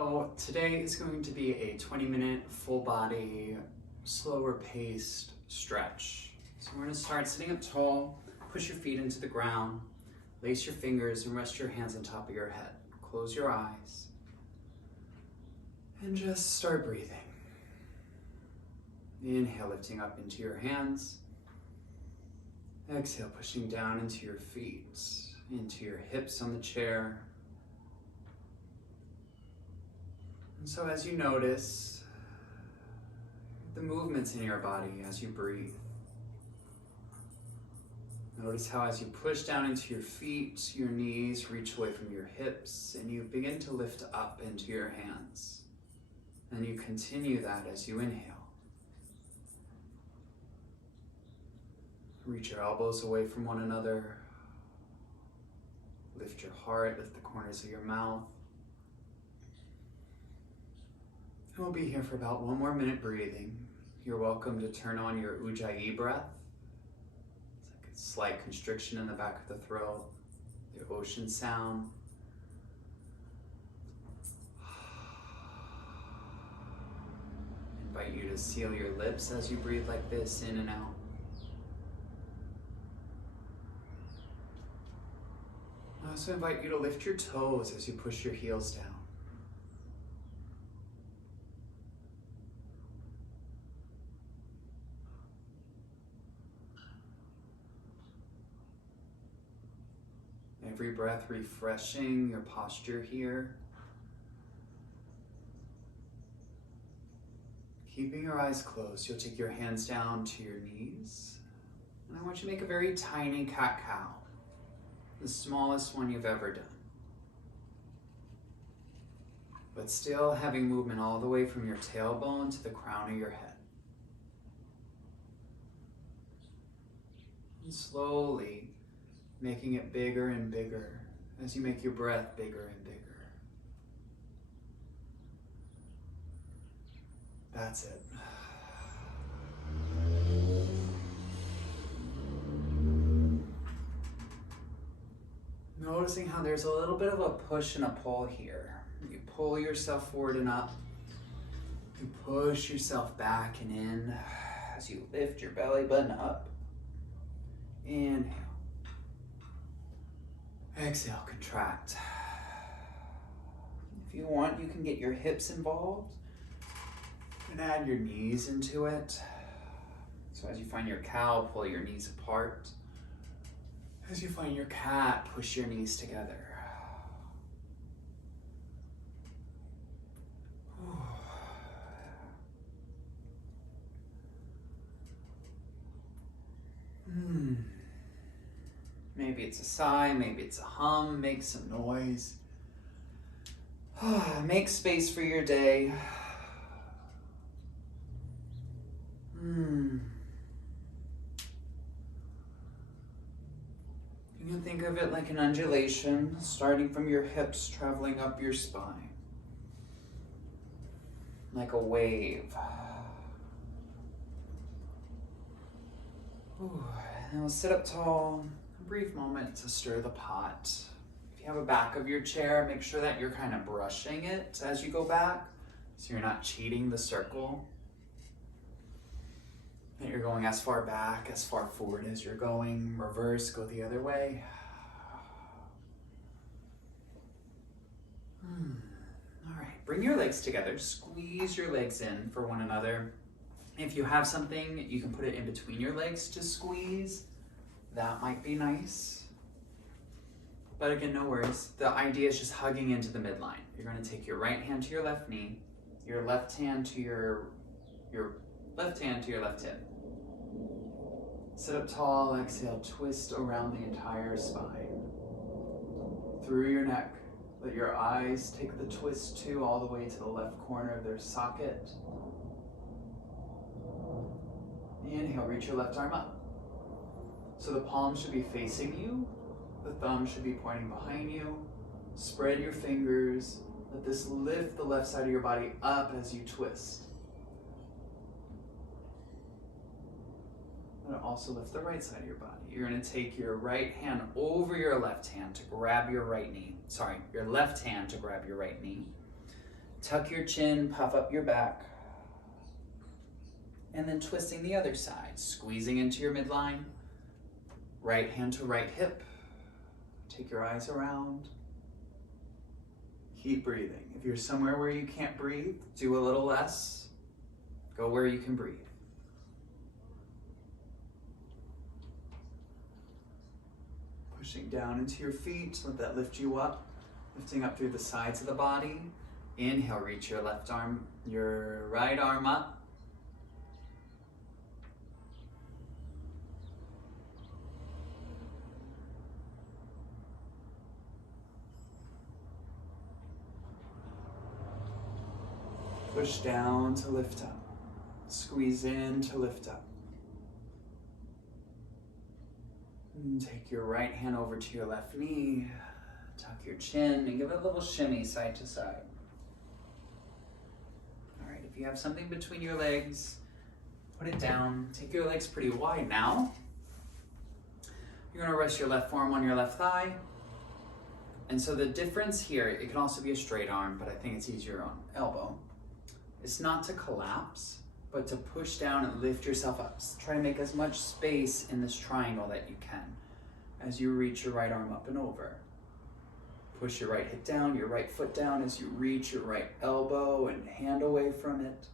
So today is going to be a 20-minute full body, slower paced stretch. So we're going to start sitting up tall, push your feet into the ground, lace your fingers and rest your hands on top of your head. Close your eyes and just start breathing. Inhale, lifting up into your hands. Exhale, pushing down into your feet, into your hips on the chair. And so as you notice the movements in your body as you breathe, notice how as you push down into your feet, your knees reach away from your hips and you begin to lift up into your hands. And you continue that as you inhale. Reach your elbows away from one another. Lift your heart, lift the corners of your mouth. And we'll be here for about 1 more minute breathing. You're welcome to turn on your Ujjayi breath. It's like a slight constriction in the back of the throat, the ocean sound. I invite you to seal your lips as you breathe like this, in and out. I also invite you to lift your toes as you push your heels down. Every breath refreshing your posture here. Keeping your eyes closed, you'll take your hands down to your knees. And I want you to make a very tiny cat-cow, the smallest one you've ever done. But still having movement all the way from your tailbone to the crown of your head. And slowly making it bigger and bigger as you make your breath bigger and bigger. That's it. Noticing how there's a little bit of a push and a pull here. You pull yourself forward and up. You push yourself back and in as you lift your belly button up. Inhale. Exhale, contract. If you want, you can get your hips involved and add your knees into it. So as you find your cow, pull your knees apart. As you find your cat, push your knees together. Maybe it's a sigh, maybe it's a hum, make some noise. Make space for your day. You can think of it like an undulation, starting from your hips, traveling up your spine. Like a wave. And we'll sit up tall. A brief moment to stir the pot. If you have a back of your chair, make sure that you're kind of brushing it as you go back, so you're not cheating the circle. That you're going as far back, as far forward as you're going. Reverse, go the other way. All right, bring your legs together. Squeeze your legs in for one another. If you have something, you can put it in between your legs to squeeze. That might be nice. But again, no worries. The idea is just hugging into the midline. You're going to take your right hand to your left knee, your left hand to your left hand to your left hip. Sit up tall, exhale, twist around the entire spine. Through your neck, let your eyes take the twist too, all the way to the left corner of their socket. Inhale, reach your left arm up. So the palm should be facing you, the thumb should be pointing behind you. Spread your fingers, let this lift the left side of your body up as you twist. And also lift the right side of your body. You're going to take your right hand over your left hand to grab your right knee. Sorry, your left hand to grab your right knee. Tuck your chin, puff up your back. And then twisting the other side, squeezing into your midline. Right hand to right hip. Take your eyes around. Keep breathing. If you're somewhere where you can't breathe, do a little less. Go where you can breathe. Pushing down into your feet, let that lift you up. Lifting up through the sides of the body. Inhale, reach your left arm, your right arm up. Push down to lift up. Squeeze in to lift up. And take your right hand over to your left knee. Tuck your chin and give it a little shimmy side to side. All right, if you have something between your legs, put it down. Take your legs pretty wide now. You're gonna rest your left forearm on your left thigh. And so the difference here, it can also be a straight arm, but I think it's easier on elbow. It's not to collapse, but to push down and lift yourself up. Try to make as much space in this triangle that you can as you reach your right arm up and over. Push your right hip down, your right foot down as you reach your right elbow and hand away from it.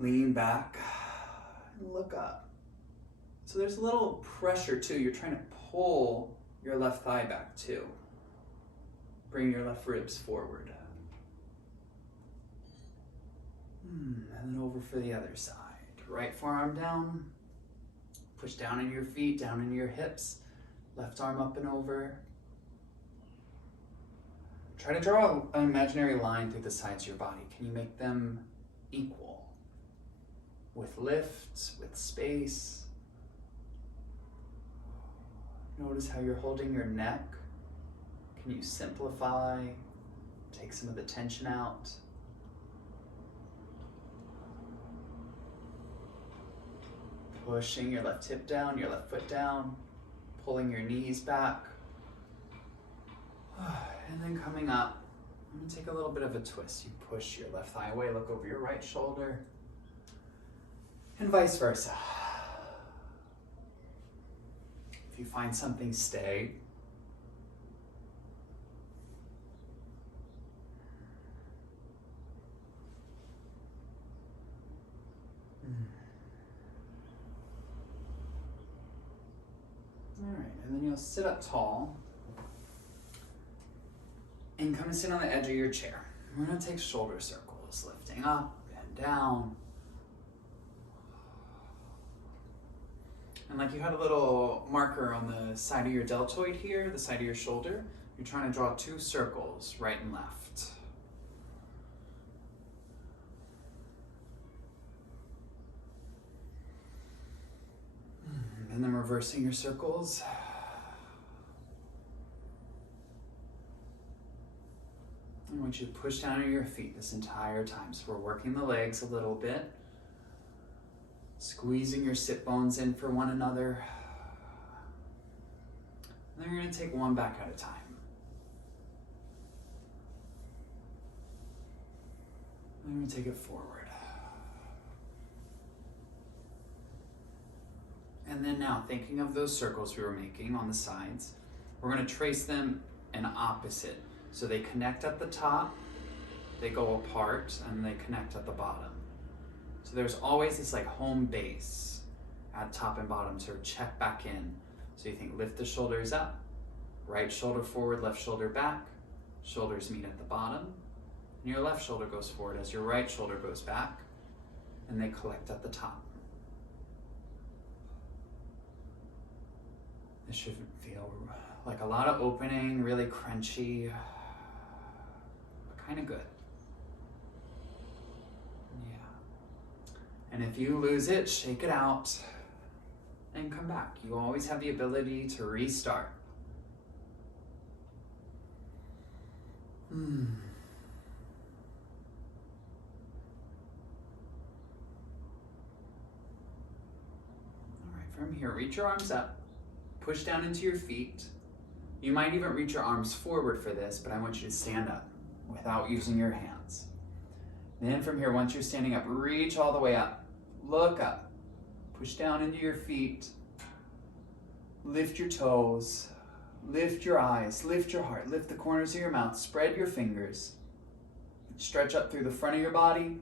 Lean back and look up. So there's a little pressure too. You're trying to pull your left thigh back too. Bring your left ribs forward. And then over for the other side. Right forearm down. Push down into your feet, down into your hips. Left arm up and over. Try to draw an imaginary line through the sides of your body. Can you make them equal? With lift, with space. Notice how you're holding your neck. Can you simplify? Take some of the tension out. Pushing your left hip down, your left foot down, pulling your knees back. And then coming up, I'm gonna take a little bit of a twist. You push your left thigh away, look over your right shoulder, and vice versa. If you find something, stay. All right, and then you'll sit up tall and come and sit on the edge of your chair. We're gonna take shoulder circles, lifting up and down. And like you had a little marker on the side of your deltoid here, the side of your shoulder, you're trying to draw 2 circles, right and left. And then reversing your circles. I want you to push down on your feet this entire time. So we're working the legs a little bit. Squeezing your sit bones in for one another. And then you're going to take one back at a time. And then we're going to take it forward. And then now, thinking of those circles we were making on the sides, we're going to trace them in opposite. So they connect at the top, they go apart, and they connect at the bottom. So there's always this like home base at top and bottom to check back in. So you think lift the shoulders up, right shoulder forward, left shoulder back, shoulders meet at the bottom, and your left shoulder goes forward as your right shoulder goes back, and they collect at the top. This should feel like a lot of opening, really crunchy, but kind of good. Yeah. And if you lose it, shake it out and come back. You always have the ability to restart. All right, from here, reach your arms up. Push down into your feet. You might even reach your arms forward for this, but I want you to stand up. without using your hands. Then from here, once you're standing up, reach all the way up. Look up. Push down into your feet. Lift your toes. Lift your eyes. Lift your heart. Lift the corners of your mouth. Spread your fingers. Stretch up through the front of your body.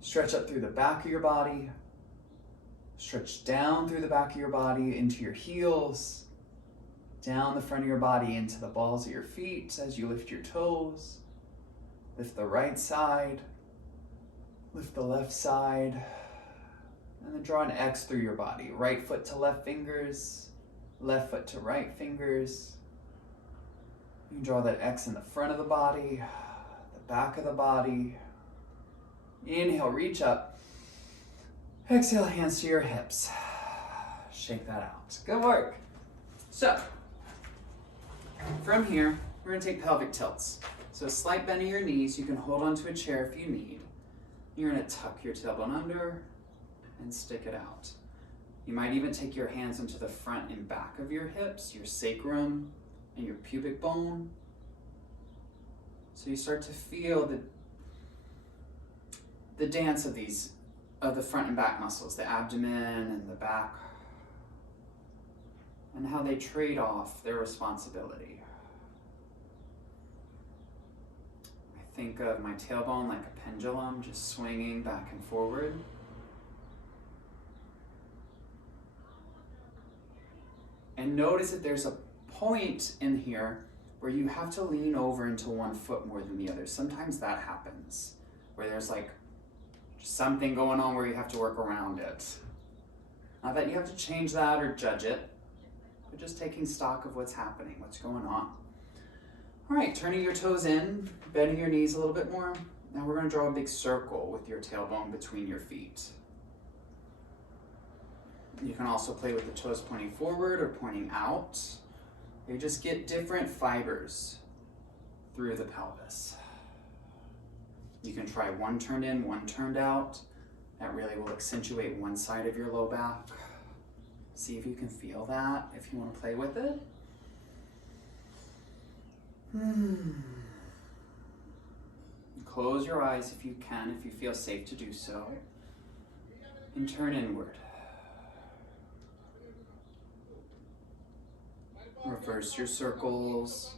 Stretch up through the back of your body. Stretch down through the back of your body into your heels. Down the front of your body into the balls of your feet as you lift your toes. Lift the right side. Lift the left side. And then draw an X through your body. Right foot to left fingers. Left foot to right fingers. You can draw that X in the front of the body, the back of the body. Inhale, reach up. Exhale, hands to your hips. Shake that out. Good work. So, from here, we're going to take pelvic tilts. So a slight bend of your knees. You can hold onto a chair if you need. You're going to tuck your tailbone under and stick it out. You might even take your hands into the front and back of your hips, your sacrum and your pubic bone. So you start to feel the dance of the front and back muscles, the abdomen and the back, and how they trade off their responsibility. I think of my tailbone like a pendulum, just swinging back and forward. And notice that there's a point in here where you have to lean over into one foot more than the other. Sometimes that happens, where there's like something going on where you have to work around it. Not that you have to change that or judge it, but just taking stock of what's happening, what's going on. All right, turning your toes in, bending your knees a little bit more. Now we're going to draw a big circle with your tailbone between your feet. You can also play with the toes pointing forward or pointing out. You just get different fibers through the pelvis. You can try one turned in, one turned out. That really will accentuate one side of your low back. See if you can feel that, if you want to play with it. Close your eyes if you can, if you feel safe to do so. And turn inward. Reverse your circles.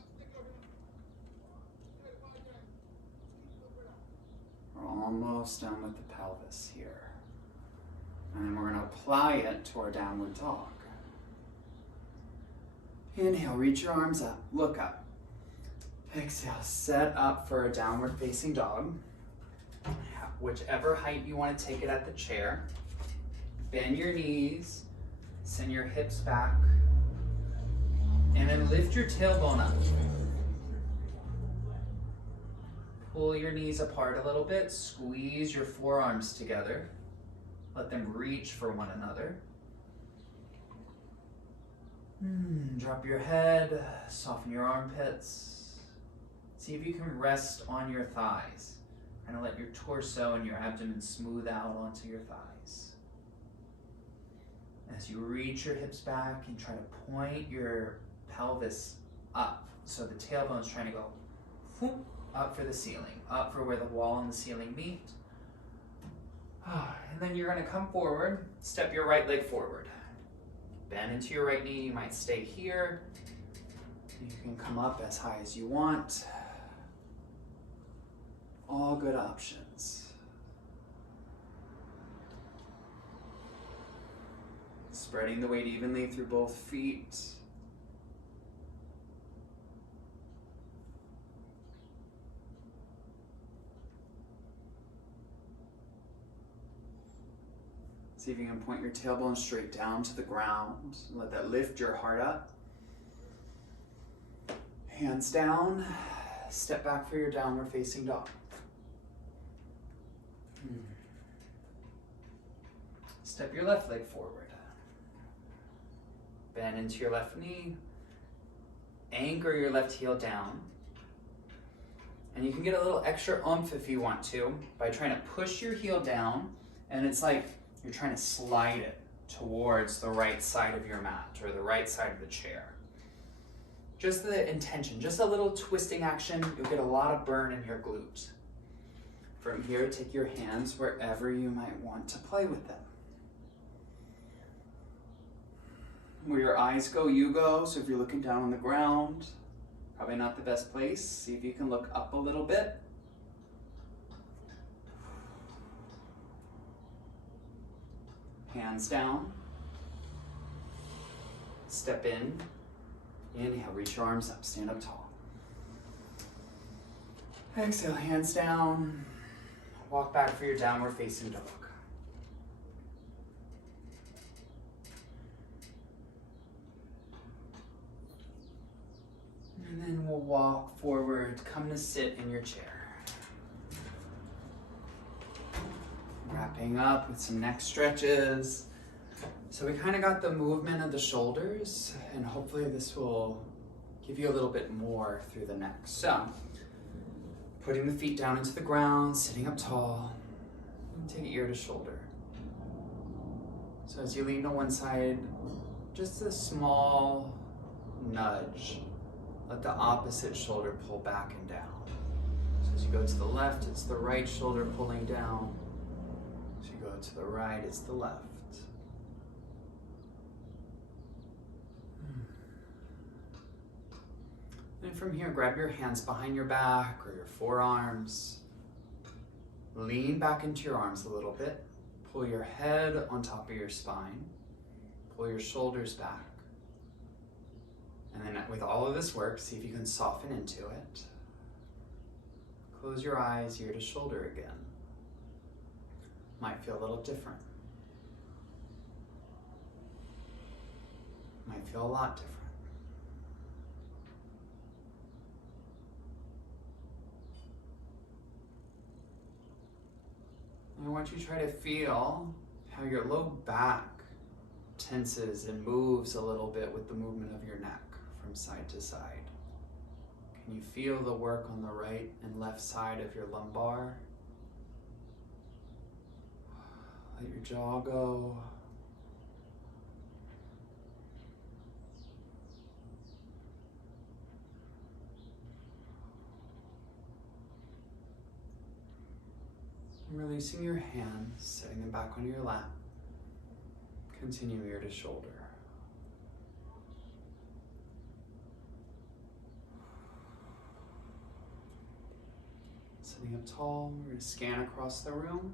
We're almost done with the pelvis here. And then we're going to apply it to our downward dog. Inhale, reach your arms up, look up. Exhale, set up for a downward facing dog. Whichever height you want to take it at the chair. Bend your knees, send your hips back. And then lift your tailbone up. Pull your knees apart a little bit. Squeeze your forearms together. Let them reach for one another. Drop your head. Soften your armpits. See if you can rest on your thighs. Kind of let your torso and your abdomen smooth out onto your thighs. As you reach your hips back and try to point your pelvis up. So the tailbone's trying to go whoop, up for the ceiling, up for where the wall and the ceiling meet. And then you're going to come forward, step your right leg forward. Bend into your right knee, you might stay here. You can come up as high as you want. All good options. Spreading the weight evenly through both feet. See if you can point your tailbone straight down to the ground. Let that lift your heart up. Hands down. Step back for your downward facing dog. Step your left leg forward. Bend into your left knee. Anchor your left heel down. And you can get a little extra oomph if you want to by trying to push your heel down, and it's like you're trying to slide it towards the right side of your mat or the right side of the chair. Just the intention, just a little twisting action, you'll get a lot of burn in your glutes. From here, take your hands wherever you might want to play with them. Where your eyes go, you go. So if you're looking down on the ground, probably not the best place. See if you can look up a little bit. Hands down. Step in. Inhale, reach your arms up, stand up tall. Exhale, hands down. Walk back for your downward facing dog. And then we'll walk forward, come to sit in your chair. Wrapping up with some neck stretches. So we kind of got the movement of the shoulders, and hopefully this will give you a little bit more through the neck. So, putting the feet down into the ground, sitting up tall, and take ear to shoulder. So as you lean to one side, just a small nudge. Let the opposite shoulder pull back and down. So as you go to the left, it's the right shoulder pulling down. As you go to the right, it's the left. And from here, grab your hands behind your back or your forearms. Lean back into your arms a little bit. Pull your head on top of your spine. Pull your shoulders back. And then with all of this work, see if you can soften into it. Close your eyes, ear to shoulder again. Might feel a little different. Might feel a lot different. I want you to try to feel how your low back tenses and moves a little bit with the movement of your neck from side to side. Can you feel the work on the right and left side of your lumbar? Let your jaw go. Releasing your hands, setting them back on your lap. Continue ear to shoulder. Sitting up tall, we're going to scan across the room.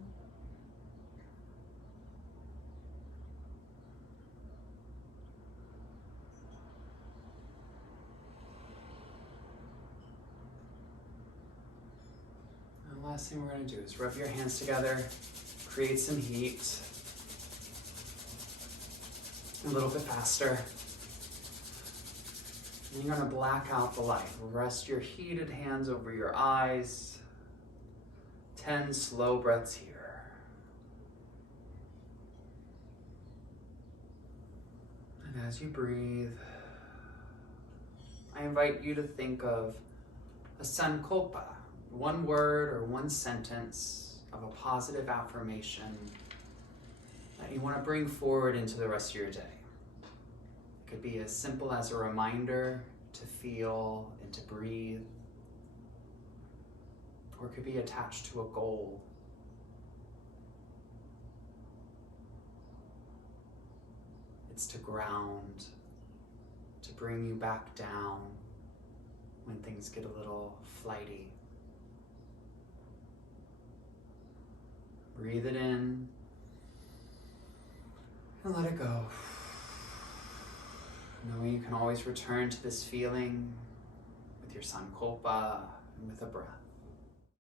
Last thing we're going to do is rub your hands together, create some heat, a little bit faster. And you're going to black out the light. Rest your heated hands over your eyes. 10 slow breaths here. And as you breathe, I invite you to think of a sankalpa. One word or one sentence of a positive affirmation that you want to bring forward into the rest of your day. It could be as simple as a reminder to feel and to breathe, or it could be attached to a goal. It's to ground, to bring you back down when things get a little flighty. Breathe it in and let it go. Knowing you can always return to this feeling with your sankalpa and with a breath.